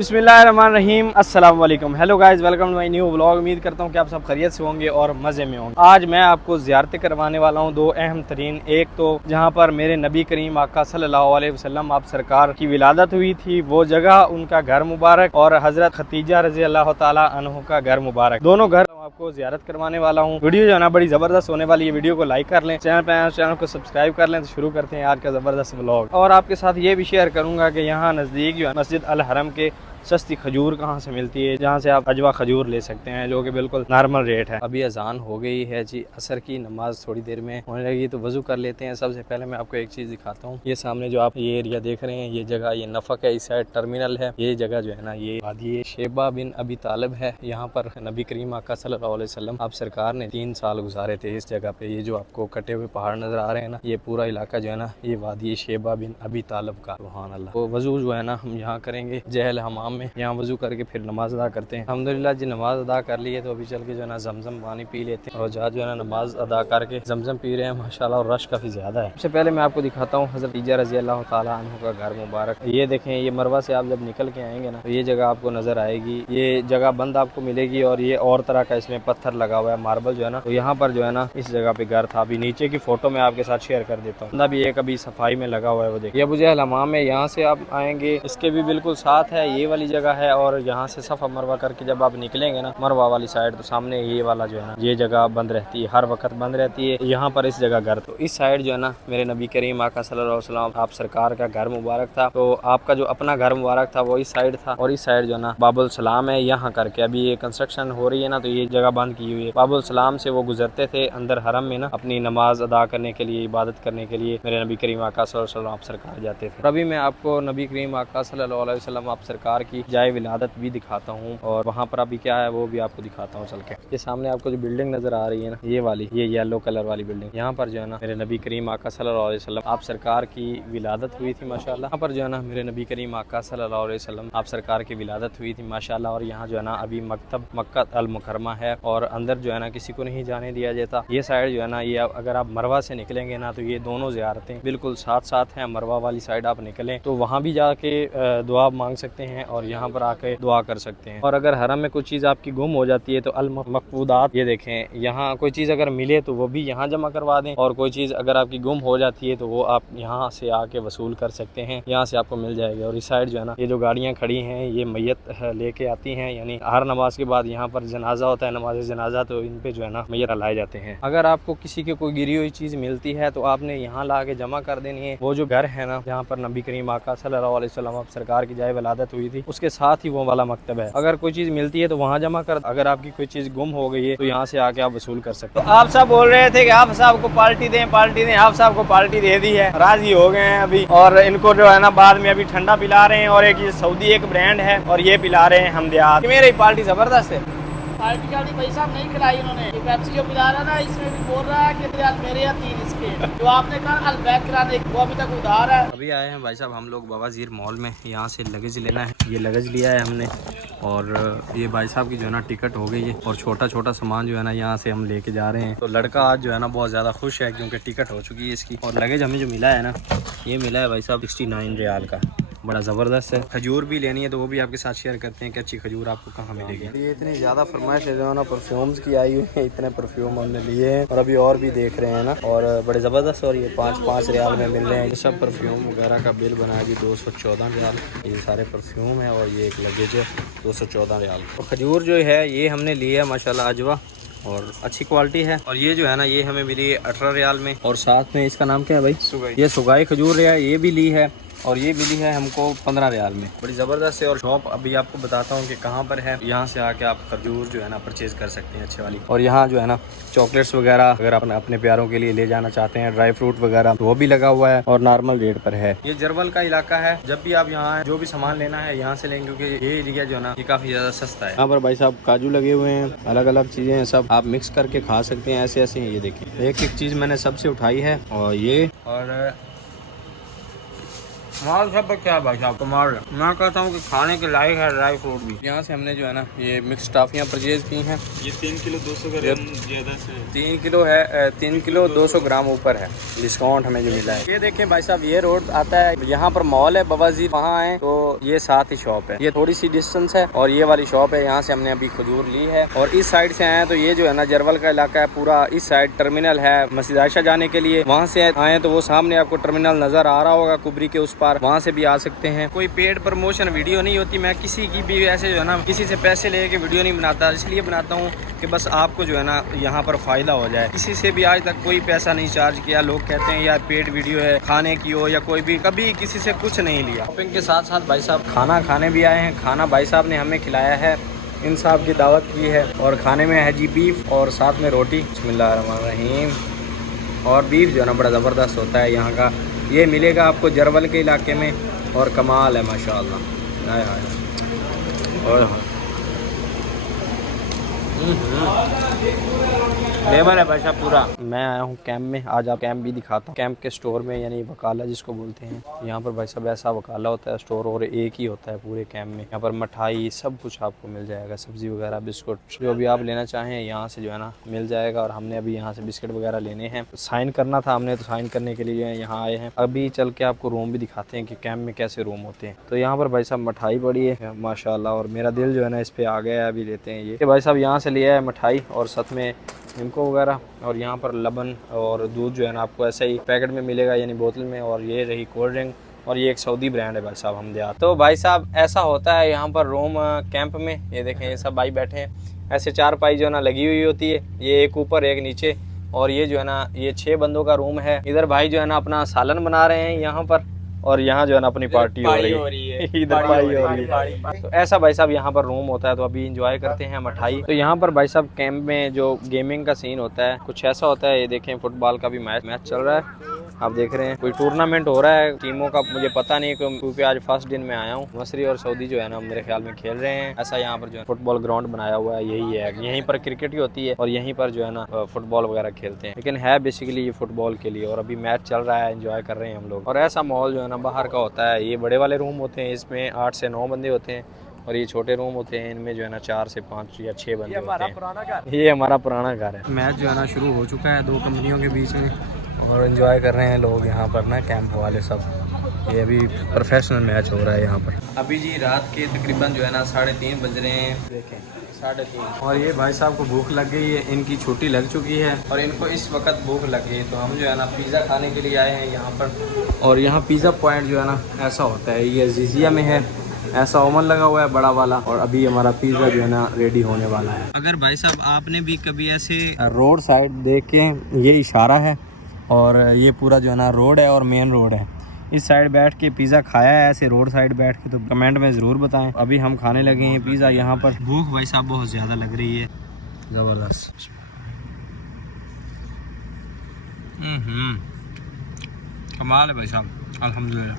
बिस्मिल्लाहिर्रहमानिर्रहीम, अस्सलाम वालेकुम। Hello guys, welcome to my new vlog. उम्मीद करता हूँ कि आप सब खैरियत से होंगे और मज़े में होंगे। आज मैं आपको ज़ियारतें करवाने वाला हूँ दो अहम तरीन। एक तो जहाँ पर मेरे नबी करीम आका सल्लल्लाहु अलैहि वसल्लम आप सरकार की विलादत हुई थी, वो जगह, उनका घर मुबारक, और हज़रत खतीजा रज़ी अल्लाह ताला अन्हु का घर मुबारक, दोनों घर आपको ज़ियारत करवाने वाला हूँ। वीडियो जो है ना बड़ी ज़बरदस्त होने वाली है। वीडियो को लाइक कर लें, चैनल को सब्सक्राइब कर लें। तो शुरू करते हैं आज का ज़बरदस्त व्लॉग। और आपके साथ ये भी शेयर करूँगा कि यहाँ नज़दीक जो है मस्जिद अल हरम के सस्ती खजूर कहाँ से मिलती है, जहाँ से आप अजवा खजूर ले सकते हैं, जो कि बिल्कुल नॉर्मल रेट है। अभी अजान हो गई है जी, असर की नमाज थोड़ी देर में होने लगी, तो वजू कर लेते हैं। सबसे पहले मैं आपको एक चीज़ दिखाता हूँ। ये सामने जो आप ये एरिया देख रहे हैं, ये जगह, ये नफक है, इस साइड टर्मिनल है। ये जगह जो है ना, ये वादी शेबा बिन अबी तालिब है। यहाँ पर नबी करीम आका सल्लल्लाहु अलैहि वसल्लम आप सरकार ने 3 साल गुजारे थे इस जगह पे। ये जो आपको कटे हुए पहाड़ नजर आ रहे हैं ना, ये पूरा इलाका जो है ना, ये वादी शेबा बिन अबी तालिब का। सुभान अल्लाह। तो वजू जो है ना हम यहाँ करेंगे जहल हमाम में। यहाँ वजू करके फिर नमाज अदा करते हैं। अल्हम्दुलिल्लाह जी, नमाज अदा कर ली है, तो अभी चल के जो है ना जमजम पानी पी लेते हैं। और जहाँ जो है ना नमाज अदा करके जमजम पी रहे हैं माशाल्लाह, और रश काफ़ी ज़्यादा है। सबसे पहले मैं आपको दिखाता हूँ हज़रत खतीजा रज़ी अल्लाह ताला अन्हु का घर मुबारक। ये देखें, ये मरवा से आप जब निकल के आएंगे ना, तो ये जगह आपको नज़र आएगी। ये जगह बंद आपको मिलेगी, और ये और तरह का इसमें पत्थर लगा हुआ है, मार्बल जो है ना। तो यहाँ पर जो है ना इस जगह पे घर था। अभी नीचे की फोटो मैं आपके साथ शेयर कर देता हूँ। अभी एक अभी सफाई में लगा हुआ है, वो देखिए अबू जहल हमाम है। यहाँ से आप आएंगे, इसके भी बिल्कुल साथ है ये वाली जगह है। और यहाँ से सफ़ा मरवा करके जब आप निकलेंगे ना मरवा वाली साइड, तो सामने ये वाला जो है ना, ये जगह बंद रहती है, हर वक्त बंद रहती है। यहाँ पर इस जगह घर, तो इस साइड जो है ना मेरे नबी करीम आका सल्लल्लाहु अलैहि वसल्लम आप सरकार का घर मुबारक था। तो आपका जो अपना घर मुबारक था वो इस साइड था, और इस साइड जो है ना बाबुल सलाम है। यहाँ करके अभी ये कंस्ट्रक्शन हो रही है ना, तो ये जगह बंद की हुई है। बाबुल सलाम से वो गुजरते थे अंदर हरम में ना, अपनी नमाज अदा करने के लिए, इबादत करने के लिए मेरे नबी करीम आका सल्लल्लाहु अलैहि वसल्लम आप सरकार जाते थे। अभी मैं आपको नबी करीम आका सल्लल्लाहु अलैहि वसल्लम आप सरकार की जाए विलादत भी दिखाता हूँ, और वहाँ पर अभी क्या है वो भी आपको दिखाता हूँ चल के। ये सामने आपको जो बिल्डिंग नजर आ रही है ना, ये वाली, ये येलो कलर वाली बिल्डिंग, यहाँ पर जो है ना मेरे नबी करीम आका सल्लल्लाहु अलैहि वसल्लम आप सरकार की विलादत हुई थी माशाल्लाह। यहाँ पर जो है ना मेरे नबी करीम आका सल्लल्लाहु अलैहि वसल्लम आप सरकार की विलादत हुई थी माशाल्लाह। और यहाँ जो है ना अभी मकतब मक्का अल मुकरमा है, और अंदर जो है ना किसी को नहीं जाने दिया जाता। ये साइड जो है ना, ये अगर आप मरवा से निकलेंगे ना, तो ये दोनों ज़ियारतें बिल्कुल साथ साथ हैं। मरवा वाली साइड आप निकलें तो वहाँ भी जाके दुआ मांग सकते हैं, और यहाँ पर आके दुआ कर सकते हैं। और अगर हरम में कुछ चीज़ आपकी गुम हो जाती है तो अल मकबूदात, ये देखें, यहाँ कोई चीज़ अगर मिले तो वो भी यहाँ जमा करवा दें, और कोई चीज़ अगर आपकी गुम हो जाती है तो वो आप यहाँ से आके वसूल कर सकते हैं, यहाँ से आपको मिल जाएगी। और इस साइड जो है ना, ये जो गाड़ियाँ खड़ी हैं, ये मैयत लेके आती हैं, यानी हर नमाज के बाद यहाँ पर जनाजा होता है, नमाज जनाजा, तो इन पे जो है ना मैयत लाए जाते हैं। अगर आपको किसी की कोई गिरी हुई चीज़ मिलती है तो आपने यहाँ ला के जमा कर देनी है। वो जो घर है ना जहाँ पर नबी करीम आका सल्लल्लाहु अलैहि वसल्लम आप सरकार की जाए विलादत हुई थी, उसके साथ ही वो वाला मकतब है। अगर कोई चीज़ मिलती है तो वहाँ जमा कर, अगर आपकी कोई चीज़ गुम हो गई है तो यहाँ से आके आप वसूल कर सकते हैं। तो आप सब बोल रहे थे कि आप साहब को पार्टी दें, पार्टी दें। आप साहब को पार्टी दे दी है, राजी हो गए हैं अभी। और इनको जो है ना बाद में अभी ठंडा पिला रहे हैं, और एक ये सऊदी एक ब्रांड है, और ये पिला रहे हैं हमदियात। मेरी पार्टी जबरदस्त है। पार्टी का भाई साहब नहीं खिलाई उन्होंने। ये पेप्सी जो पिला रहा ना, इसमें भी बोल रहा है कि मेरे या 3 इसके, जो आपने कहा अलबैक कराने वो अभी तक उधार है। अभी आए हैं भाई साहब हम लोग बवाजीर मॉल में, यहाँ से लगेज लेना है। ये लगेज लिया है हमने, और ये भाई साहब की जो है ना टिकट हो गई है, और छोटा छोटा सामान जो है ना यहाँ से हम लेके जा रहे हैं। तो लड़का आज जो है ना बहुत ज़्यादा खुश है, क्योंकि टिकट हो चुकी है इसकी। और लगेज हमें जो मिला है ना, ये मिला है भाई साहब 69 रियाल का, बड़ा ज़बरदस्त है। खजूर भी लेनी है तो वो भी आपके साथ शेयर करते हैं कि अच्छी खजूर आपको कहाँ मिलेगी। ये इतनी ज़्यादा फरमाइश है जो है ना परफ्यूम्स की आई हुई है, इतने परफ्यूम हमने लिए हैं, और अभी और भी देख रहे हैं ना, और बड़े ज़बरदस्त। और ये 5-5 रियाल में मिल रहे हैं। ये सब परफ्यूम वगैरह का बिल बनाया जी 214 रियाल। ये सारे परफ्यूम है, और ये एक लगेज है 214 रियाल। और खजूर जो है ये हमने लिया माशाल्लाह अजवा, और अच्छी क्वालिटी है। और ये जो है ना ये हमें मिली 18 रियाल में, और साथ में इसका नाम क्या है भाई, सुगाई। ये सुगाई खजूर है, ये भी ली है, और ये मिली है हमको 15 रियाल में, बड़ी ज़बरदस्त है। और शॉप अभी आपको बताता हूँ कि कहाँ पर है। यहाँ से आके आप खजूर जो है ना परचेज कर सकते हैं अच्छे वाली। और यहाँ जो है ना चॉकलेट्स वगैरह अगर आप अपने प्यारों के लिए ले जाना चाहते हैं, ड्राई फ्रूट वगैरह, तो वो भी लगा हुआ है, और नॉर्मल रेट पर है। ये जरवल का इलाका है। जब भी आप यहाँ जो भी सामान लेना है यहाँ से लेंगे, क्योंकि ये एरिया जो है ना ये काफ़ी ज़्यादा सस्ता है। यहाँ पर भाई साहब काजू लगे हुए हैं, अलग अलग चीज़ें हैं, सब आप मिक्स करके खा सकते हैं, ऐसे ऐसे हैं। ये देखिए एक एक चीज़ मैंने सबसे उठाई है, और ये, और माल सब बच्चा है भाई साहब, कमाल है। मैं कहता हूँ कि खाने के लायक है ड्राई फ्रूट भी। यहाँ से हमने जो है ना ये मिक्स टॉफियाँ परचेज की हैं। ये 3 किलो 200 ग्राम ज़्यादा से 3 किलो है, 3 किलो 200 ग्राम ऊपर है, डिस्काउंट हमें जो मिला है। ये देखें भाई साहब, ये रोड आता है, यहाँ पर मॉल है बाबाजी, वहाँ आए तो ये साथ ही शॉप है, ये थोड़ी सी डिस्टेंस है और ये वाली शॉप है। यहाँ से हमने अभी खजूर ली है और इस साइड से आए तो ये जो है ना जरवल का इलाका है पूरा, इस साइड टर्मिनल है मस्जिद आयशा जाने के लिए। वहाँ से आए तो वो सामने आपको टर्मिनल नजर आ रहा होगा कुबरी के उस पार, वहाँ से भी आ सकते हैं। कोई पेड प्रमोशन वीडियो नहीं होती, मैं किसी की भी ऐसे जो है ना किसी से पैसे लेके वीडियो नहीं बनाता, इसलिए बनाता हूँ कि बस आपको जो है ना यहाँ पर फ़ायदा हो जाए। किसी से भी आज तक कोई पैसा नहीं चार्ज किया। लोग कहते हैं यार पेड वीडियो है, खाने की हो या कोई भी, कभी किसी से कुछ नहीं लिया। शॉपिंग के साथ साथ भाई साहब खाना खाने भी आए हैं। खाना भाई साहब ने हमें खिलाया है, इन साहब की दावत की है और खाने में है जी बीफ और साथ में रोटी। बिस्मिल्लाहिर्रहमानिर्रहीम। और बीफ जो है ना बड़ा ज़बरदस्त होता है यहाँ का, ये मिलेगा आपको जरवल के इलाके में और कमाल है माशाल्लाह। हाय हाय और लेवल है भाई साहब पूरा। मैं आया हूँ कैंप में, आज आप कैंप भी दिखाता हूँ। कैंप के स्टोर में यानी वकाला जिसको बोलते हैं, यहाँ पर भाई साहब ऐसा वकाला होता है स्टोर, और एक ही होता है पूरे कैंप में। यहाँ पर मिठाई सब कुछ आपको मिल जाएगा, सब्जी वगैरह बिस्कुट जो भी आप लेना चाहें यहाँ से जो है ना मिल जाएगा। और हमने अभी यहाँ से बिस्किट वगैरह लेने हैं, साइन करना था हमने, तो साइन करने के लिए यहाँ आए हैं। अभी चल के आपको रूम भी दिखाते हैं कि कैंप में कैसे रूम होते हैं। तो यहाँ पर भाई साहब मिठाई पड़ी है माशाल्लाह, और मेरा दिल जो है ना इस पे आ गया है। अभी लेते हैं ये भाई साहब यहाँ से लिया है मिठाई और साथ में इनको वगैरह, और यहाँ पर लबन और दूध जो है ना आपको ऐसे ही पैकेट में मिलेगा यानी बोतल में। और ये रही कोल्ड ड्रिंक, और ये एक सऊदी ब्रांड है भाई साहब हमदयात। तो भाई साहब ऐसा होता है यहाँ पर रूम कैंप में। ये देखें ये सब भाई बैठे हैं, ऐसे 4 पाई जो है ना लगी हुई होती है, ये एक ऊपर एक नीचे। और ये जो है ना ये 6 बंदों का रूम है। इधर भाई जो है ना अपना सालन बना रहे हैं यहाँ पर, और यहाँ जो है ना अपनी पार्टी हो रही है, इधर पार्टी हो रही है। तो ऐसा भाई साहब यहाँ पर रूम होता है। तो अभी एंजॉय करते हैं मिठाई। तो यहाँ पर भाई साहब कैंप में जो गेमिंग का सीन होता है कुछ ऐसा होता है। ये देखें फुटबॉल का भी मैच चल रहा है, आप देख रहे हैं। कोई टूर्नामेंट हो रहा है टीमों का, मुझे पता नहीं क्योंकि आज फर्स्ट दिन में आया हूँ। मसरी और सऊदी जो है ना मेरे ख्याल में खेल रहे हैं। ऐसा यहाँ पर जो है फुटबॉल ग्राउंड बनाया हुआ है, यही है, यहीं पर क्रिकेट ही होती है और यहीं पर जो है ना फुटबॉल वगैरह खेलते हैं। लेकिन है बेसिकली ये फुटबॉल के लिए, और अभी मैच चल रहा है, एंजॉय कर रहे हैं हम लोग। और ऐसा माहौल जो है ना बाहर का होता है। ये बड़े वाले रूम होते हैं, इसमें 8 से 9 बंदे होते हैं, और ये छोटे रूम होते हैं, इनमें जो है ना 4 से 5 या 6 बंदे होते हैं। ये हमारा पुराना घर है। मैच जो है ना शुरू हो चुका है 2 कंपनियों के बीच में, और एंजॉय कर रहे हैं लोग यहाँ पर ना, कैंप वाले सब। ये अभी प्रोफेशनल मैच हो रहा है यहाँ पर। अभी जी रात के तकरीबन जो है ना 3:30 बज रहे हैं, देखें 3:30। और ये भाई साहब को भूख लग गई है, इनकी छुट्टी लग चुकी है और इनको इस वक्त भूख लग गई। तो हम जो है ना पिज़्ज़ा खाने के लिए आए हैं यहाँ पर। और यहाँ पिज़्ज़ा पॉइंट जो है ना ऐसा होता है, ये अजीज़िया में है, ऐसा ओवन लगा हुआ है बड़ा वाला। और अभी हमारा पिज़्ज़ा जो है ना रेडी होने वाला है। अगर भाई साहब आपने भी कभी ऐसे रोड साइड देख के, ये इशारा है और ये पूरा जो है ना रोड है और मेन रोड है, इस साइड बैठ के पिज़्ज़ा खाया है ऐसे रोड साइड बैठ के, तो कमेंट में ज़रूर बताएं। अभी हम खाने लगे हैं पिज़्ज़ा यहाँ पर। भूख भाई साहब बहुत ज़्यादा लग रही है, ज़बरदस्त। कमाल है भाई साहब, अल्हम्दुलिल्लाह।